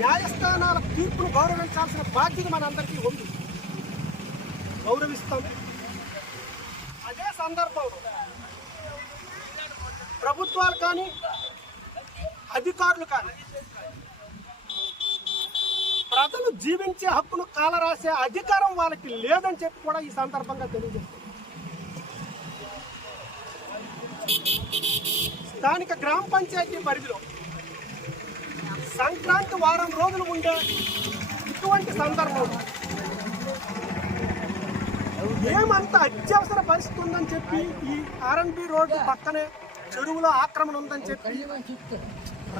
న్యాయస్థానాల తీర్పును గౌరవించాల్సిన బాధ్యత మనందరికీ ఉంది. గౌరవిస్తాం. అదే సందర్భంలో ప్రభుత్వాలు కానీ అధికారులు కానీ ప్రజలు జీవించే హక్కును కాలరాసే అధికారం వాళ్ళకి లేదని చెప్పి కూడా ఈ సందర్భంగా తెలియజేస్తుంది స్థానిక గ్రామ పంచాయతీ పరిధిలో సంక్రాంతి వారం రోజులు ఉండే ఇటువంటి సందర్భం. ఏమంత అత్యవసర పరిస్థితి ఉందని చెప్పి ఈ ఆర్ఎన్బి రోడ్డు పక్కనే చెరువులో ఆక్రమణ ఉందని చెప్పి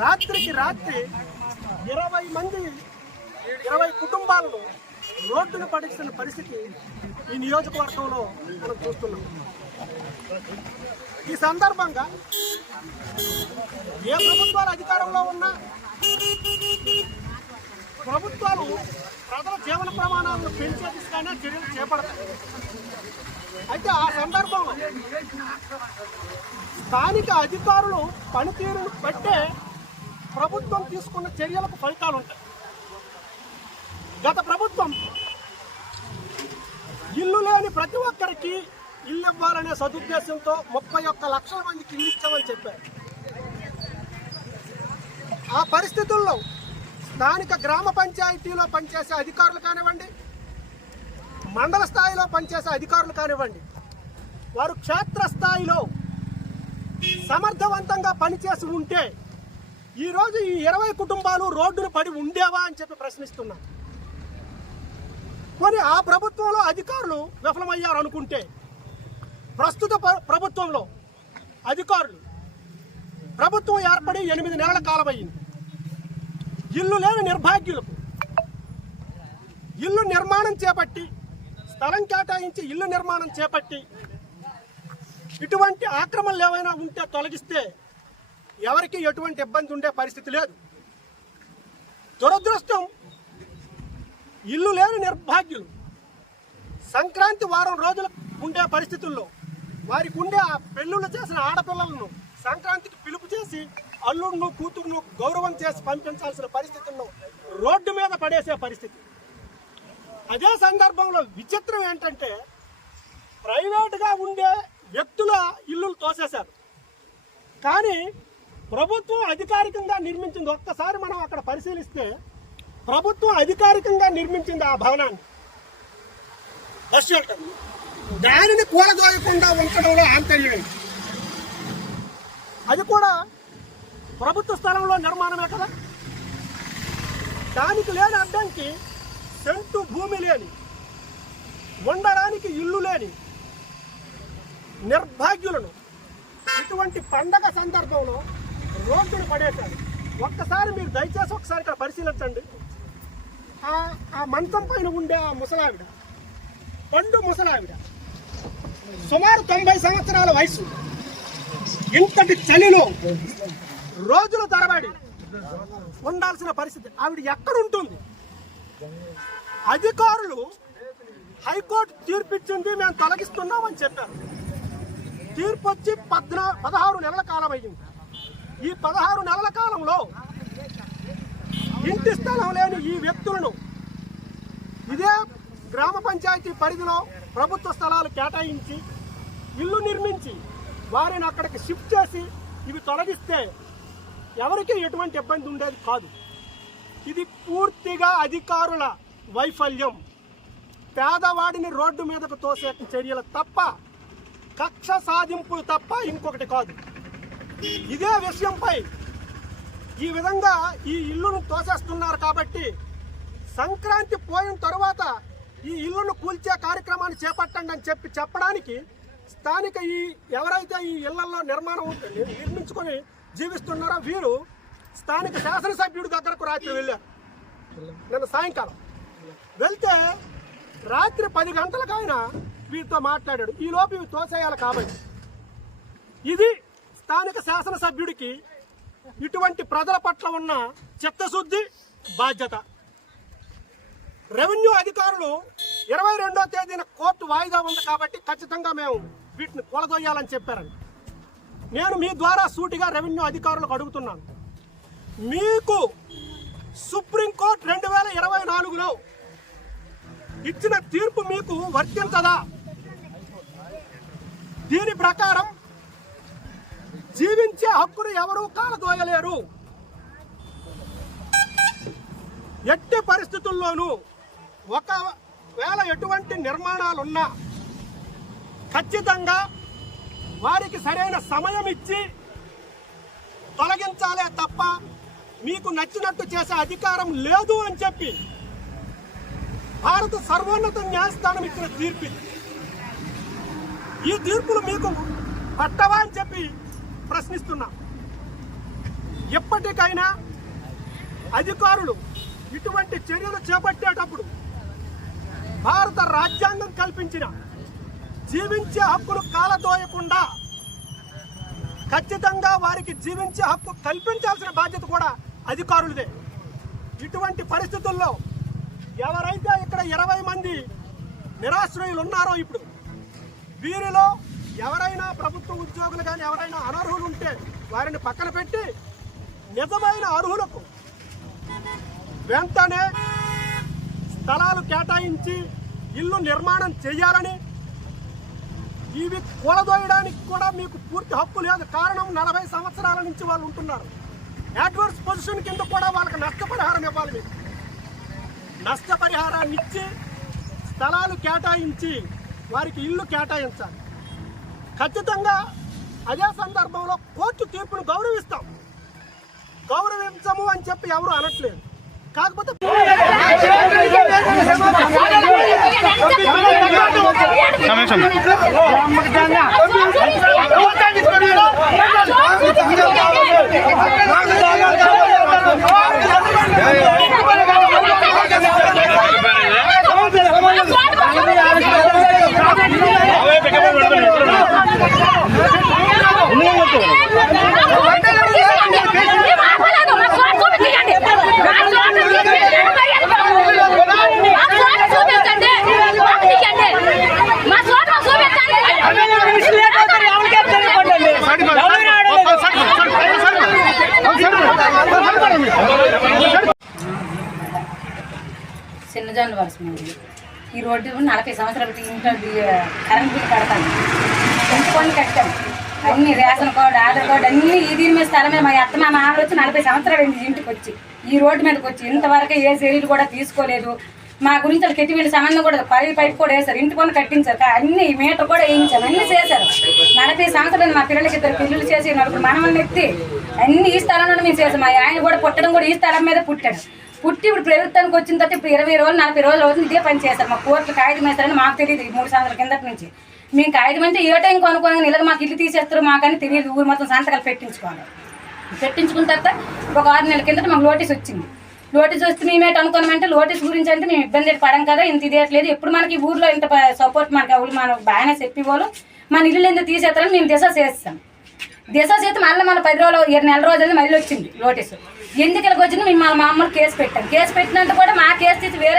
రాత్రికి రాత్రి ఇరవై మంది ఇరవై కుటుంబాలను రోడ్డును పడిస్తున్న పరిస్థితి ఈ నియోజకవర్గంలో మనం చూస్తున్నాం. ఈ సందర్భంగా ఏ ప్రభుత్వాలు అధికారంలో ఉన్నా ప్రభుత్వాలు ప్రజల జీవన ప్రమాణాలను పెంచే దిశగానే చర్యలు చేపడతాయి. అయితే ఆ సందర్భంలో స్థానిక అధికారులు పనితీరును బట్టే ప్రభుత్వం తీసుకున్న చర్యలకు ఫలితాలు ఉంటాయి. గత ప్రభుత్వం ఇల్లు లేని ప్రతి ఒక్కరికి ఇల్లు ఇవ్వాలనే సదుద్దేశంతో ముప్పై ఒక్క లక్షల మందికి ఇల్లు ఇచ్చామని చెప్పారు. ఆ పరిస్థితుల్లో స్థానిక గ్రామ పంచాయతీలో పనిచేసే అధికారులు కానివ్వండి మండల స్థాయిలో పనిచేసే అధికారులు కానివ్వండి వారు క్షేత్రస్థాయిలో సమర్థవంతంగా పనిచేసి ఉంటే ఈరోజు ఈ ఇరవై కుటుంబాలు రోడ్డును పడి ఉండేవా అని చెప్పి ప్రశ్నిస్తున్నాం. మరి ఆ ప్రభుత్వంలో అధికారులు విఫలమయ్యారు అనుకుంటే ప్రస్తుత ప్రభుత్వంలో అధికారులు ప్రభుత్వం ఏర్పడి ఎనిమిది నెలల కాలం ఇల్లు లేని నిర్భాగ్యులకు ఇల్లు నిర్మాణం చేపట్టి స్థలం కేటాయించి ఇల్లు నిర్మాణం చేపట్టి ఇటువంటి ఆక్రమణలు ఏమైనా ఉంటే తొలగిస్తే ఎవరికి ఎటువంటి ఇబ్బంది ఉండే పరిస్థితి లేదు. దురదృష్టం ఇల్లు లేని నిర్భాగ్యులు. సంక్రాంతి వారం రోజులు ఉండే పరిస్థితుల్లో వారికి ఉండే ఆ పెళ్ళిళ్ళు చేసిన ఆడపిల్లలను సంక్రాంతికి పిలుపు చేసి అల్లుడును కూతురును గౌరవం చేసి పంపించాల్సిన పరిస్థితుల్లో రోడ్డు మీద పడేసే పరిస్థితి. అదే సందర్భంలో విచిత్రం ఏంటంటే ప్రైవేటుగా ఉండే వ్యక్తుల ఇల్లులు తోసేశారు. కానీ ప్రభుత్వం అధికారికంగా నిర్మించింది ఒక్కసారి మనం అక్కడ పరిశీలిస్తే ప్రభుత్వం అధికారికంగా నిర్మించింది ఆ భవనాన్ని. Bus shelter. దానిని కూలదోయకుండా ఉంచడంలో ఆంతర్యం అది కూడా ప్రభుత్వ స్థలంలో నిర్మాణమే కదా? దానికి లేని అడ్డంకి సెంటు భూమి లేని ఉండడానికి ఇల్లు లేని నిర్భాగ్యులను ఇటువంటి పండగ సందర్భంలో రోడ్డును పడేశారు. ఒక్కసారి మీరు దయచేసి ఒకసారి ఇక్కడ పరిశీలించండి. ఆ- ఆ మంచం పైన ఉండే ఆ ముసలావిడ పండు ముసలావిడ సుమారు తొంభై సంవత్సరాల వయసు. ఇంతటి చలిలో రోజుల తరబడి ఉండాల్సిన పరిస్థితి. ఆవిడ ఎక్కడ ఉంటుంది అధికారులు హైకోర్టు తీర్పిచ్చింది మేము తొలగిస్తున్నామని చెప్పారు. తీర్పు వచ్చి పద్నా పదహారు నెలల కాలం అయ్యింది ఈ పదహారు నెలల కాలంలో ఇంటి స్థలం లేని ఈ వ్యక్తులను ఇదే గ్రామ పంచాయతీ పరిధిలో ప్రభుత్వ స్థలాలు కేటాయించి ఇల్లు నిర్మించి వారిని అక్కడికి షిఫ్ట్ చేసి ఇవి తొలగిస్తే ఎవరికి ఎటువంటి ఇబ్బంది ఉండేది కాదు. ఇది పూర్తిగా అధికారుల వైఫల్యం. పేదవాడిని రోడ్డు మీదకు తోసే చర్యలు తప్ప కక్ష సాధింపులు తప్ప ఇంకొకటి కాదు. ఇదే విషయంపై ఈ విధంగా ఈ ఇల్లును తోసేస్తున్నారు కాబట్టి సంక్రాంతి పోయిన తర్వాత ఈ ఇల్లును కూల్చే కార్యక్రమాన్ని చేపట్టండి అని చెప్పి చెప్పడానికి స్థానిక ఈ ఎవరైతే ఈ ఇళ్ళలో నిర్మాణం నిర్మించుకొని జీవిస్తున్నారో వీరు? స్థానిక శాసనసభ్యుడి దగ్గరకు రాత్రి వెళ్ళారు. నిన్న సాయంకాలం. వెళ్తే రాత్రి పది గంటలకు ఆయన వీరితో మాట్లాడాడు. ఈ లోపు ఇవి తోసేయాలి కాబట్టి. ఇది స్థానిక శాసనసభ్యుడికి ఇటువంటి ప్రజల పట్ల ఉన్న చిత్తశుద్ధి బాధ్యత. రెవెన్యూ అధికారులు ఇరవై రెండో తేదీన కోర్టు వాయిదా ఉంది కాబట్టి ఖచ్చితంగా మేము వీటిని కొలదొయ్యాలని చెప్పారని నేను మీ ద్వారా సూటిగా రెవెన్యూ అధికారులకు అడుగుతున్నాను. మీకు సుప్రీంకోర్టు రెండు వేల ఇరవై నాలుగులో ఇచ్చిన తీర్పు మీకు వర్తించదా? దీని ప్రకారం జీవించే హక్కును ఎవరూ కాలదోయలేరు. ఎట్టి పరిస్థితుల్లోనూ ఒకవేళ ఎటువంటి నిర్మాణాలున్నా ఖచ్చితంగా వారికి సరైన సమయం ఇచ్చి తొలగించాలే తప్ప మీకు నచ్చినట్టు చేసే అధికారం లేదు అని చెప్పి భారత సర్వోన్నత న్యాయస్థానం ఇచ్చిన తీర్పు ఈ తీర్పులు మీకు పట్టవా అని చెప్పి ప్రశ్నిస్తున్నా. ఎప్పటికైనా అధికారులు ఇటువంటి చర్యలు చేపట్టేటప్పుడు భారత రాజ్యాంగం కల్పించిన జీవించే హక్కును కాలదోయకుండా ఖచ్చితంగా వారికి జీవించే హక్కు కల్పించాల్సిన బాధ్యత కూడా అధికారులదే. ఇటువంటి పరిస్థితుల్లో ఎవరైతే ఇక్కడ ఇరవై మంది నిరాశ్రయులు ఉన్నారో ఇప్పుడు వీరిలో ఎవరైనా ప్రభుత్వ ఉద్యోగులు కానీ ఎవరైనా అనర్హులు ఉంటే వారిని పక్కన పెట్టి నిజమైన అర్హులకు వెంటనే స్థలాలు కేటాయించి ఇల్లు నిర్మాణం చేయాలని ఇవి కూలదోయడానికి కూడా మీకు పూర్తి హక్కు లేదు. కారణం నలభై సంవత్సరాల నుంచి వాళ్ళు ఉంటున్నారు. అడ్వర్స్ పొజిషన్ కింద కూడా వాళ్ళకి నష్టపరిహారం ఇవ్వాలి మీకు. నష్టపరిహారాన్ని ఇచ్చి స్థలాలు కేటాయించి వారికి ఇల్లు కేటాయించాలి. ఖచ్చితంగా అదే సందర్భంలో కోర్టు తీర్పును గౌరవిస్తాం. గౌరవించము అని చెప్పి ఎవరు అనట్లేదు. కాకపోతే 잠깐만. వలస మీద ఈ రోడ్డు నలభై సంవత్సరాల ఇంట్లో కరెంట్ బిల్ కడతాను. పెంచుకొని కట్టాను. అన్ని రేషన్ కార్డు ఆధార్ కార్డు అన్ని ఈ దీని మీద స్థలమే. మా అత్త మా నాన్న వచ్చి నలభై సంవత్సరాలు అయింది ఇంటికి వచ్చి ఈ రోడ్డు మీదకి వచ్చి ఇంతవరకు ఏ చర్యలు కూడా తీసుకోలేదు. మా గురించి వాళ్ళు కెట్టి సంబంధం కూడా పై పైపు కూడా వేశారు. ఇంటి పనులు కట్టించారు కా- అన్ని మీటర్ కూడా వేయించారు. అన్ని చేశారు. నలభై సంవత్సరాలు మా పిల్లలకి ఇద్దరు పిల్లలు చేసి నలుగురు మనవల్ని ఎత్తి అన్ని ఈ స్థలంలో మేము చేసాం మా ఆయన కూడా పుట్టడం కూడా ఈ స్థలం మీద పుట్టాడు. పుట్టి ఇప్పుడు ప్రభుత్వానికి వచ్చిన తర్వాత ఇప్పుడు ఇరవై రోజులు నలభై రోజులు అవుతుంది ఇదే పని చేస్తారు. మా కోర్టులు కాగితం వేస్తారని మాకు తెలియదు మూడు సంవత్సరాల కిందటి నుంచి. మేము కాగితం అంటే ఏ టైం కొనుక్కోని ఇలాగ మాకు ఇల్లు తీసేస్తారు మాకని తెలియదు. ఊరు మొత్తం సంతకాలు పెట్టించుకోవాలి. పెట్టించుకున్న తర్వాత ఒక ఆరు నెలల కిందట మాకు నోటీస్ వచ్చింది. నోటీస్ వస్తే మేమేట అనుకున్నామంటే నోటీస్ గురించి అంటే మేము ఇబ్బంది పడం కదా ఇంత ఇదేయట్లేదు ఎప్పుడు మనకి ఈ ఊర్లో ఇంత సపోర్ట్ మనకి అవులు మనకు బాగానే చెప్పి వాళ్ళు మన ఇల్లు ఎందుకు తీసేస్తారని మేము దిశ చేస్తాం. దిశ చేస్తే మళ్ళీ మన పది రోజులు ఇరవై నెల రోజులు మళ్ళీ వచ్చింది నోటీసు ఎందుకు ఇలాగ వచ్చింది? మేము మా అమ్మలు కేసు పెట్టాం కేసు పెట్టినంత కూడా మా కేసు తీసి వేరే